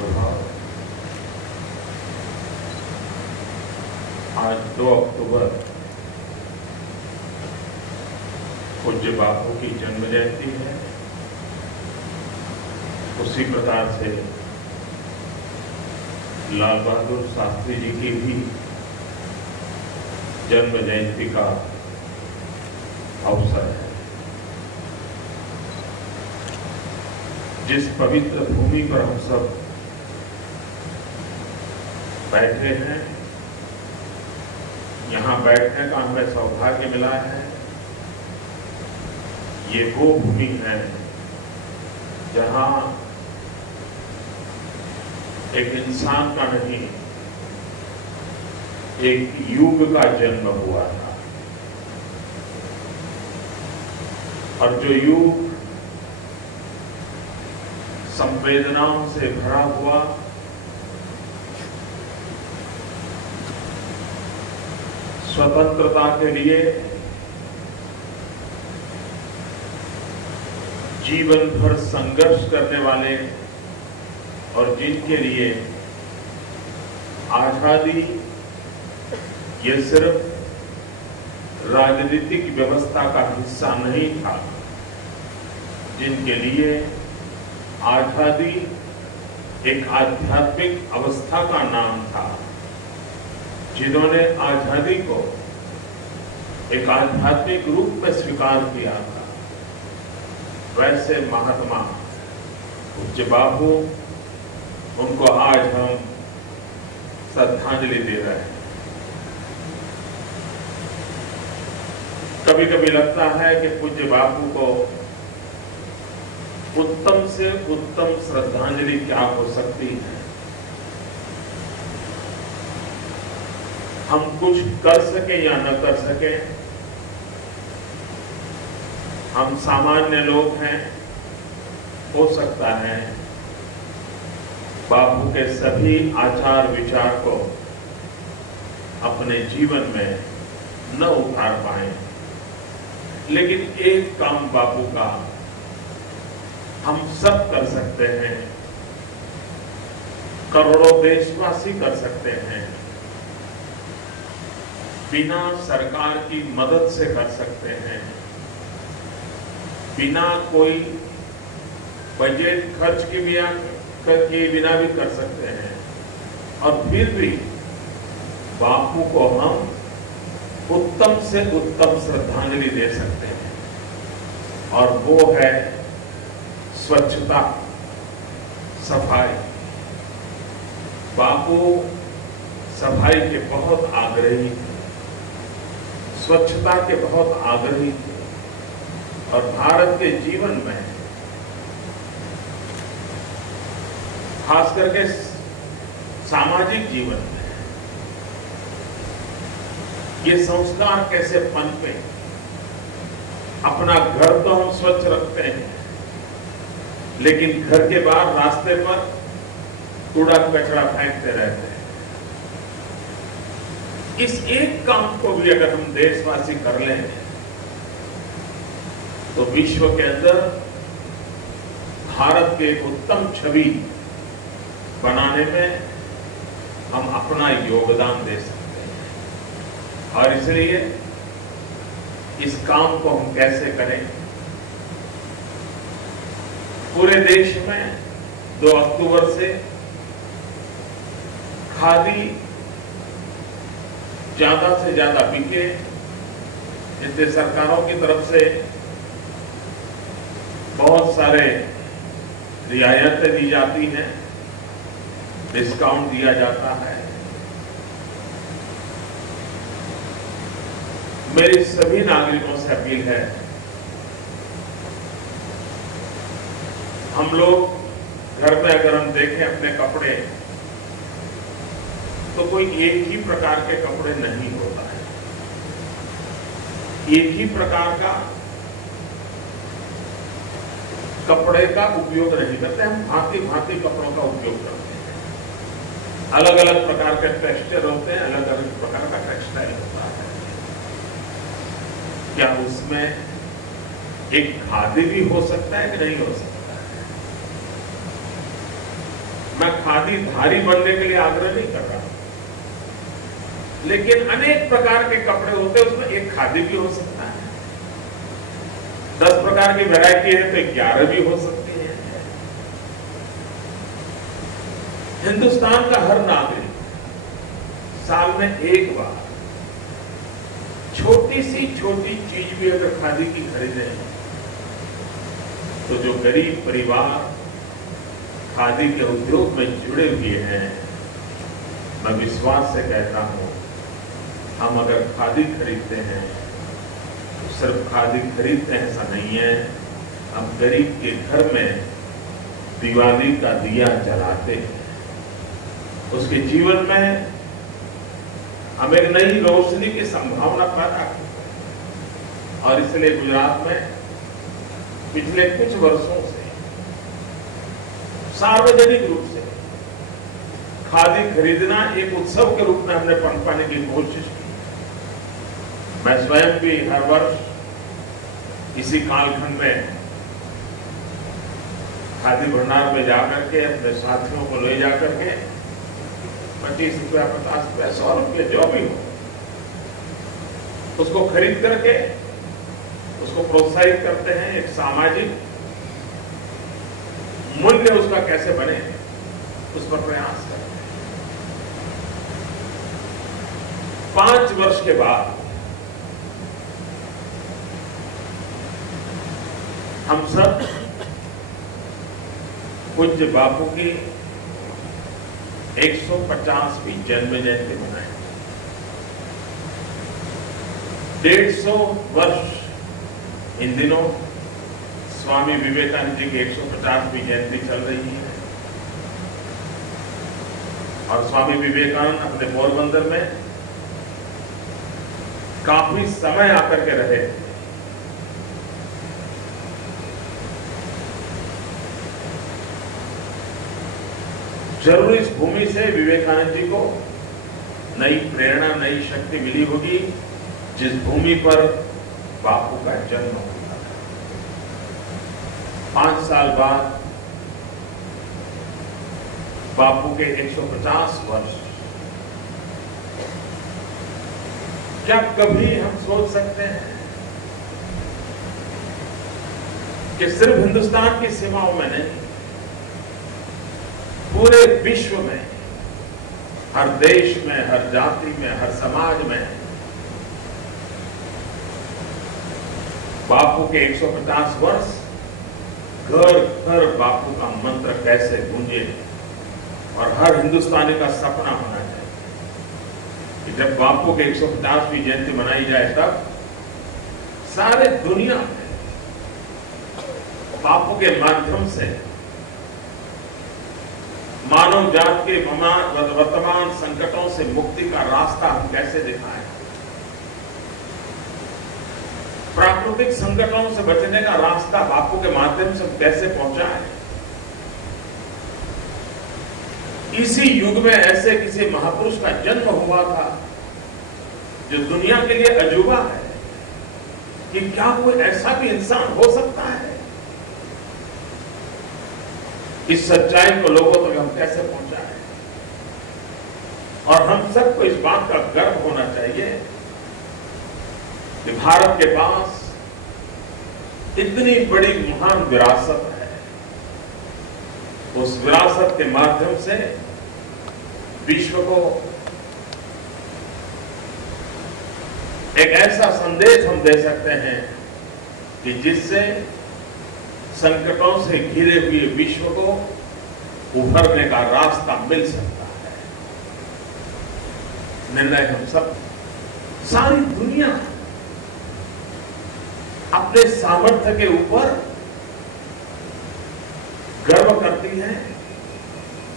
महानुभाव, आज 2 अक्टूबर पूज्य बापू की जन्म जयंती है। उसी प्रकार से लाल बहादुर शास्त्री जी की भी जन्म जयंती का अवसर है। जिस पवित्र भूमि पर हम सब बैठे हैं, यहां बैठने का हमें सौभाग्य मिला है। ये वो भूमि है जहां एक इंसान का नहीं, एक युग का जन्म हुआ था। और जो युग संवेदनाओं से भरा हुआ, स्वतंत्रता के लिए जीवन भर संघर्ष करने वाले और जिनके लिए आजादी ये सिर्फ राजनीतिक व्यवस्था का हिस्सा नहीं था, जिनके लिए आजादी एक आध्यात्मिक अवस्था का नाम था, जिन्होंने आजादी को एक आध्यात्मिक रूप में स्वीकार किया था, वैसे महात्मा पूज्य बापू, उनको आज हम श्रद्धांजलि दे रहे हैं। कभी कभी लगता है कि पूज्य बापू को उत्तम से उत्तम श्रद्धांजलि क्या हो सकती है। हम कुछ कर सके या न कर सके, हम सामान्य लोग हैं। हो सकता है बापू के सभी आचार विचार को अपने जीवन में न उतार पाए, लेकिन एक काम बापू का हम सब कर सकते हैं, करोड़ों देशवासी कर सकते हैं, बिना सरकार की मदद से कर सकते हैं, बिना कोई बजट खर्च के बिना भी कर सकते हैं। और फिर भी बापू को हम उत्तम से उत्तम श्रद्धांजलि दे सकते हैं, और वो है स्वच्छता, सफाई। बापू सफाई के बहुत आग्रही थे, स्वच्छता के बहुत आग्रही थे, और भारत के जीवन में खास करके सामाजिक जीवन में ये संस्कार कैसे पनपे। अपना घर तो हम स्वच्छ रखते हैं, लेकिन घर के बाहर रास्ते पर कूड़ा कचरा फेंकते रहते हैं। इस एक काम को भी अगर हम देशवासी कर लें तो विश्व के अंदर भारत की एक उत्तम छवि बनाने में हम अपना योगदान दे सकते हैं। और इसलिए इस काम को हम कैसे करें। पूरे देश में 2 अक्टूबर से खादी ज्यादा से ज्यादा बिके, जिससे सरकारों की तरफ से बहुत सारे रियायतें दी जाती हैं, डिस्काउंट दिया जाता है। मेरी सभी नागरिकों से अपील है, हम लोग घर में अगर हम देखें अपने कपड़े, तो कोई एक ही प्रकार के कपड़े नहीं होता है। एक ही प्रकार का कपड़े का उपयोग नहीं करते, हम भांति भांति कपड़ों का उपयोग करते हैं। अलग अलग प्रकार के टेक्सचर होते हैं, अलग अलग प्रकार का टेक्सटाइल होता है। क्या उसमें एक खादी भी हो सकता है कि नहीं हो सकता है? मैं खादी खादीधारी बनने के लिए आग्रह नहीं कर रहा, लेकिन अनेक प्रकार के कपड़े होते हैं, उसमें एक खादी भी हो सकता है। 10 प्रकार की वैरायटी है तो 11 भी हो सकती है। हिंदुस्तान का हर नागरिक साल में एक बार छोटी सी छोटी चीज भी अगर खादी की खरीदे तो जो गरीब परिवार खादी के उद्योग में जुड़े हुए हैं, मैं विश्वास से कहता हूं, हम अगर खादी खरीदते हैं तो सिर्फ खादी खरीदते हैं ऐसा नहीं है, हम गरीब के घर में दिवाली का दिया जलाते हैं, उसके जीवन में हम एक नई रोशनी की संभावना पैदा करते हैं। और इसलिए गुजरात में पिछले कुछ वर्षों से सार्वजनिक रूप से खादी खरीदना एक उत्सव के रूप में हमने पनपाने की कोशिश की। मैं स्वयं भी हर वर्ष इसी कालखंड में खादी भंडार में जाकर के अपने साथियों को ले जाकर के 25 रुपया, 50 रुपया, 100 रुपया जो भी हो, उसको खरीद करके उसको प्रोत्साहित करते हैं। एक सामाजिक मूल्य उसका कैसे बने उस पर प्रयास करते हैं। 5 वर्ष के बाद हम सब पूज्य बापू की 150वीं जन्म जयंती मनाएं। 150 वर्ष इन दिनों स्वामी विवेकानंद जी की 150वीं जयंती चल रही है और स्वामी विवेकानंद अपने पोरबंदर में काफी समय आकर के रहे। जरूर इस भूमि से विवेकानंद जी को नई प्रेरणा, नई शक्ति मिली होगी, जिस भूमि पर बापू का जन्म हुआ था। 5 साल बाद बापू के 150 वर्ष, क्या कभी हम सोच सकते हैं कि सिर्फ हिंदुस्तान की सीमाओं में नहीं, पूरे विश्व में, हर देश में, हर जाति में, हर समाज में बापू के 150 वर्ष घर घर बापू का मंत्र कैसे गूंजे और हर हिंदुस्तानी का सपना होना चाहिए कि जब बापू के 150वीं जयंती मनाई जाए तब सारे दुनिया में बापू के माध्यम से मानव जात के वर्तमान संकटों से मुक्ति का रास्ता हम कैसे दिखाएं, प्राकृतिक संकटों से बचने का रास्ता बापू के माध्यम से हम कैसे पहुंचाएं। इसी युग में ऐसे किसी महापुरुष का जन्म हुआ था जो दुनिया के लिए अजूबा है कि क्या कोई ऐसा भी इंसान हो सकता है। इस सच्चाई को लोगों तक हम कैसे पहुंचाएं, और हम सबको इस बात का गर्व होना चाहिए कि भारत के पास इतनी बड़ी महान विरासत है। उस विरासत के माध्यम से विश्व को एक ऐसा संदेश हम दे सकते हैं कि जिससे संकटों से घिरे हुए विश्व को उभरने का रास्ता मिल सकता है। निर्णय हम सब, सारी दुनिया अपने सामर्थ्य के ऊपर गर्व करती है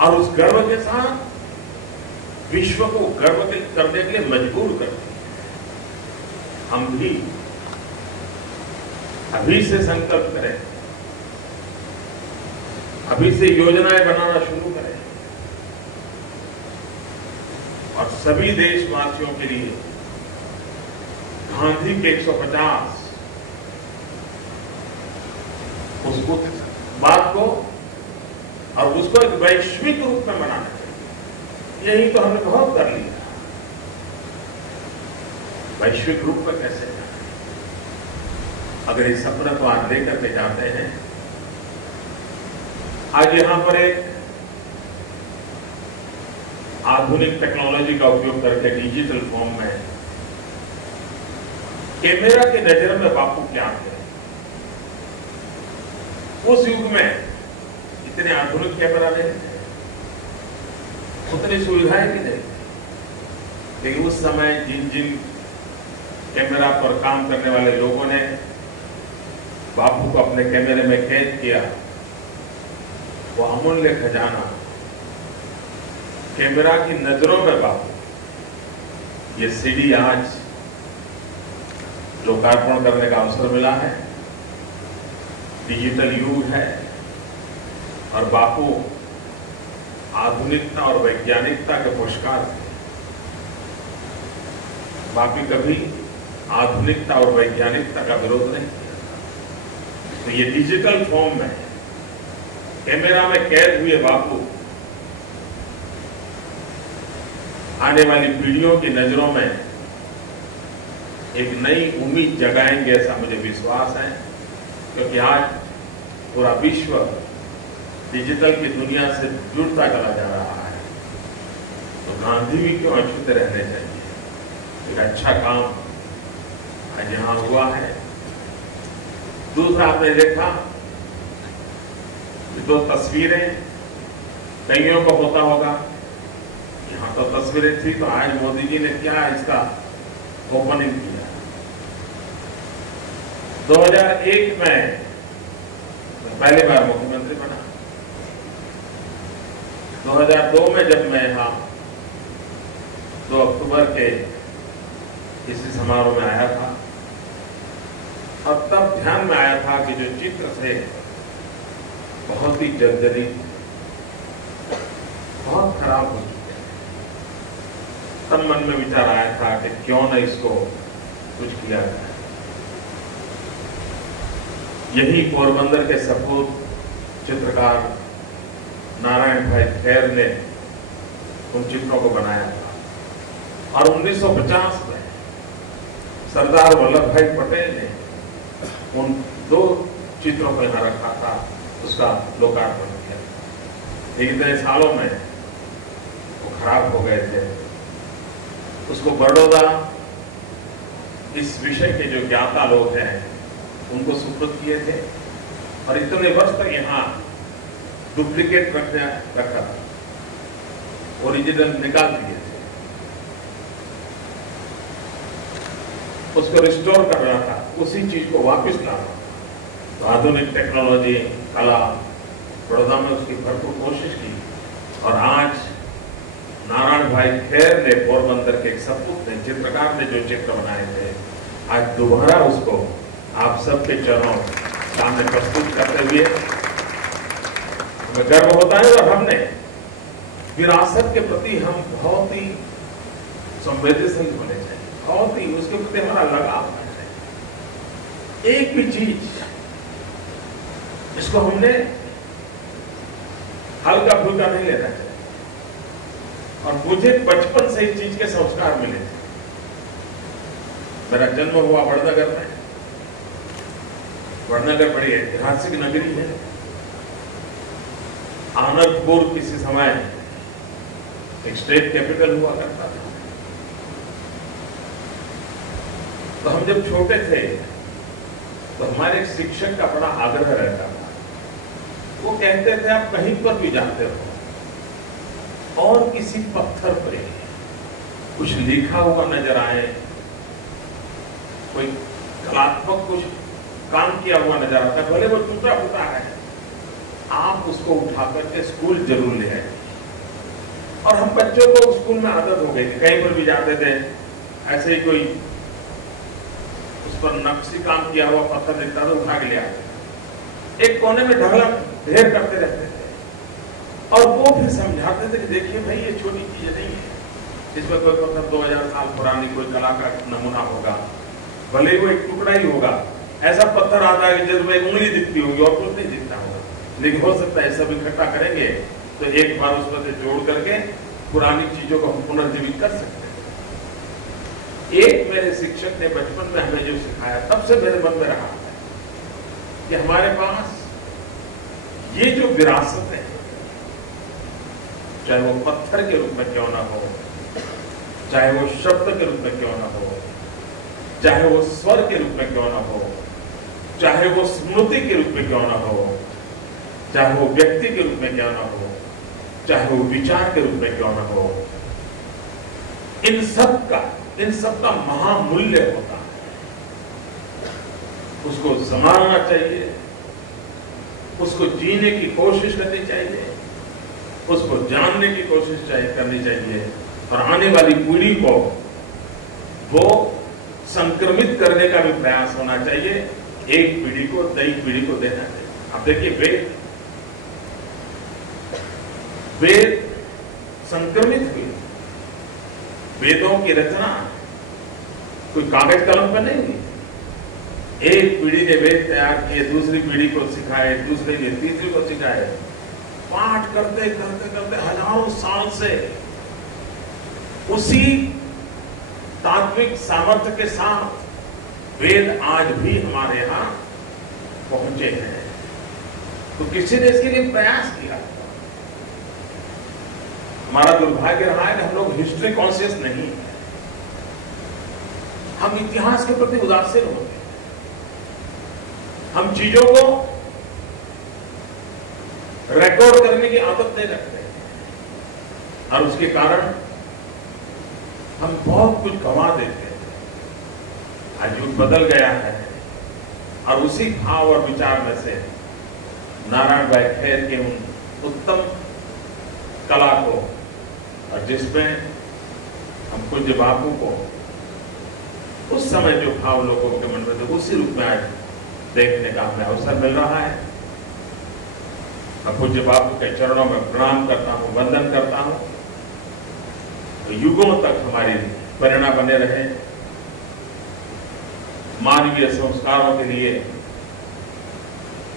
और उस गर्व के साथ विश्व को गर्व करने के लिए मजबूर करती है। हम भी अभी से संकल्प करें, अभी से योजनाएं बनाना शुरू करें और सभी देशवासियों के लिए गांधी के 150 उस बात को और उसको उसको एक वैश्विक रूप में बनाना चाहिए। यही तो हमने बहुत कर लिया। वैश्विक रूप में कैसे जाना, अगर इस सपने को आज लेकर के जाते हैं। आज यहां पर एक आधुनिक टेक्नोलॉजी का उपयोग करके डिजिटल फॉर्म में कैमरा की नजर में बापू क्या थे, उस युग में इतने आधुनिक कैमरा नहीं थे, उतनी सुविधाएं भी नहीं, लेकिन उस समय जिन जिन कैमरा पर काम करने वाले लोगों ने बापू को अपने कैमरे में कैद किया, वो अमूल्य खजाना कैमरा की नजरों में बापू, ये सीडी आज लोकार्पण करने का अवसर मिला है। डिजिटल युग है और बापू आधुनिकता और वैज्ञानिकता के पुरस्कार थे। बापू कभी आधुनिकता और वैज्ञानिकता का विरोध नहीं किया। तो ये डिजिटल फॉर्म में कैमरा में कैद हुए बापू आने वाली पीढ़ियों की नजरों में एक नई उम्मीद जगाएंगे, ऐसा मुझे विश्वास है। क्योंकि आज पूरा विश्व डिजिटल की दुनिया से जुड़ता चला जा रहा है, तो गांधी भी क्यों अछूते रहने चाहिए। एक अच्छा काम आज यहां हुआ है। दूसरा आपने देखा दो तस्वीरें, कईयों को होता होगा, यहां तो तस्वीरें थी, तो आज मोदी जी ने क्या इसका ओपनिंग किया। 2001 में पहली बार मुख्यमंत्री बना। 2002 में जब मैं यहां 2 अक्टूबर के किसी समारोह में आया था, और तब ध्यान में आया था कि जो चित्र थे बहुत ही जर्जरित, बहुत खराब हो चुके हैं। तब मन में विचार आया था कि क्यों न इसको कुछ किया जाए। यही पोरबंदर के सपूत चित्रकार नारायण भाई खैर ने उन चित्रों को बनाया था। और 1950 में सरदार वल्लभ भाई पटेल ने उन 2 चित्रों को यहां रखा था, उसका लोकार्पण किया। लेकिन इतने सालों में वो खराब हो गए थे। उसको बड़ौदा इस विषय के जो ज्ञाता लोग हैं उनको सुपुर्द किए थे, और इतने वर्ष तक यहां डुप्लीकेट रखा था, ओरिजिनल निकाल दिए थे। उसको रिस्टोर करना था, उसी चीज को वापस लाना। तो आधुनिक टेक्नोलॉजी, कला, बड़ौदा में उसकी भरपूर कोशिश की। और आज नारायण भाई खैर ने पोरबंदर के एक सपूत ने, चित्रकार ने जो चित्र बनाए थे, आज दोबारा उसको आप सबके चरणों सामने प्रस्तुत करते हुए हमें गर्व होता है। और हमने विरासत के प्रति हम बहुत ही संवेदनशील होने चाहिए, बहुत ही उसके प्रति हमारा लगाव होना चाहिए। एक भी चीज इसको हमने हल्का फुल्का नहीं लेना चाहिए। और मुझे बचपन से इस चीज के संस्कार मिले थे। मेरा जन्म हुआ वड़नगर में। वड़नगर बड़ी ऐतिहासिक नगरी है। आनंदपुर किसी समय एक स्टेट कैपिटल हुआ करता था। तो हम जब छोटे थे तो हमारे एक शिक्षक का बड़ा आग्रह रहता था। वो कहते थे आप कहीं पर भी जाते हो और किसी पत्थर पर कुछ लिखा हुआ नजर आए, कोई कलात्मक कुछ काम किया हुआ नजर आता है, भले वो टूटा फूटा है, आप उसको उठा करके स्कूल जरूर ले आए। और हम बच्चों को स्कूल में आदत हो गई थी, कहीं पर भी जाते थे ऐसे ही कोई उस पर नक्शी काम किया हुआ पत्थर दिखता था, उठा के ले आते। एक कोने में ढगला ढेर करते रहते थे और वो फिर समझाते थे कि देखिए भाई ये छोटी चीज नहीं है, इसमें कोई पत्थर 2000 साल पुरानी कोई कला का नमूना होगा, भले वो एक टुकड़ा ही होगा। ऐसा पत्थर आता है कि जिसमें एक उंगली दिखती होगी और कुछ नहीं दिखता होगा, लेकिन हो सकता है सब इकट्ठा करेंगे तो एक बार उसमें से जोड़ करके पुरानी चीजों को हम पुनर्जीवित कर सकते हैं। एक मेरे शिक्षक ने बचपन में हमें जो सिखाया, तब से मेरे मन में रहा है कि हमारे पास ये जो विरासत है, चाहे वो पत्थर के रूप में क्यों ना हो, चाहे वो शब्द के रूप में क्यों ना हो, चाहे वो स्वर के रूप में क्यों ना हो, चाहे वो स्मृति के रूप में क्यों ना हो, चाहे वो व्यक्ति के रूप में क्यों ना हो, चाहे वो विचार के रूप में क्यों ना हो, इन सब का महामूल्य होता है। उसको संभालना चाहिए, उसको जीने की कोशिश करनी चाहिए, उसको जानने की कोशिश करनी चाहिए, और आने वाली पीढ़ी को वो संक्रमित करने का भी प्रयास होना चाहिए। एक पीढ़ी को नई पीढ़ी को देना चाहिए। अब देखिए, वेद संक्रमित हुए। वेदों की रचना कोई कागज कलम पर नहीं हुई। एक पीढ़ी ने वेद तैयार किए, दूसरी पीढ़ी को सिखाए, दूसरी ने तीसरी को सिखाए। पाठ करते करते करते हजारों साल से उसी तात्विक सामर्थ्य के साथ वेद आज भी हमारे यहां पहुंचे हैं। तो किसी ने इसके लिए प्रयास किया। हमारा दुर्भाग्य रहा है कि हम लोग हिस्ट्री कॉन्शियस नहीं है। हम इतिहास के प्रति उदासीन होते हैं। हम चीजों को रिकॉर्ड करने की आदत नहीं रखते, और उसके कारण हम बहुत कुछ गंवा देते हैं। आज युग बदल गया है, और उसी भाव और विचार में से नारायण भाई खेर के उन उत्तम कला को, और जिसमें हम पूज्य बापू को उस समय जो भाव लोगों के मन में थे, उसी रूप में आज देखने का हमें अवसर मिल रहा है। मैं पूज्य बापू के चरणों में प्रणाम करता हूं, वंदन करता हूं। तो युगों तक हमारी प्रेरणा बने रहे। मानवीय संस्कारों के लिए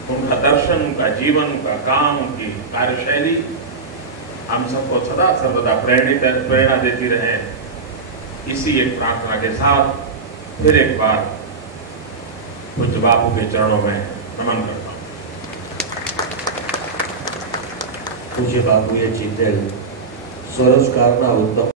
उनका दर्शन, उनका जीवन, उनका काम, उनकी कार्यशैली हम सबको सदा सर्वदा प्रेरणा देती रहे। इसी एक प्रार्थना के साथ फिर एक बार पूज्य बापू के चरणों में नमन करता हूं। पूज्य बापू ये चिंतन स्वरोजगार उत्तम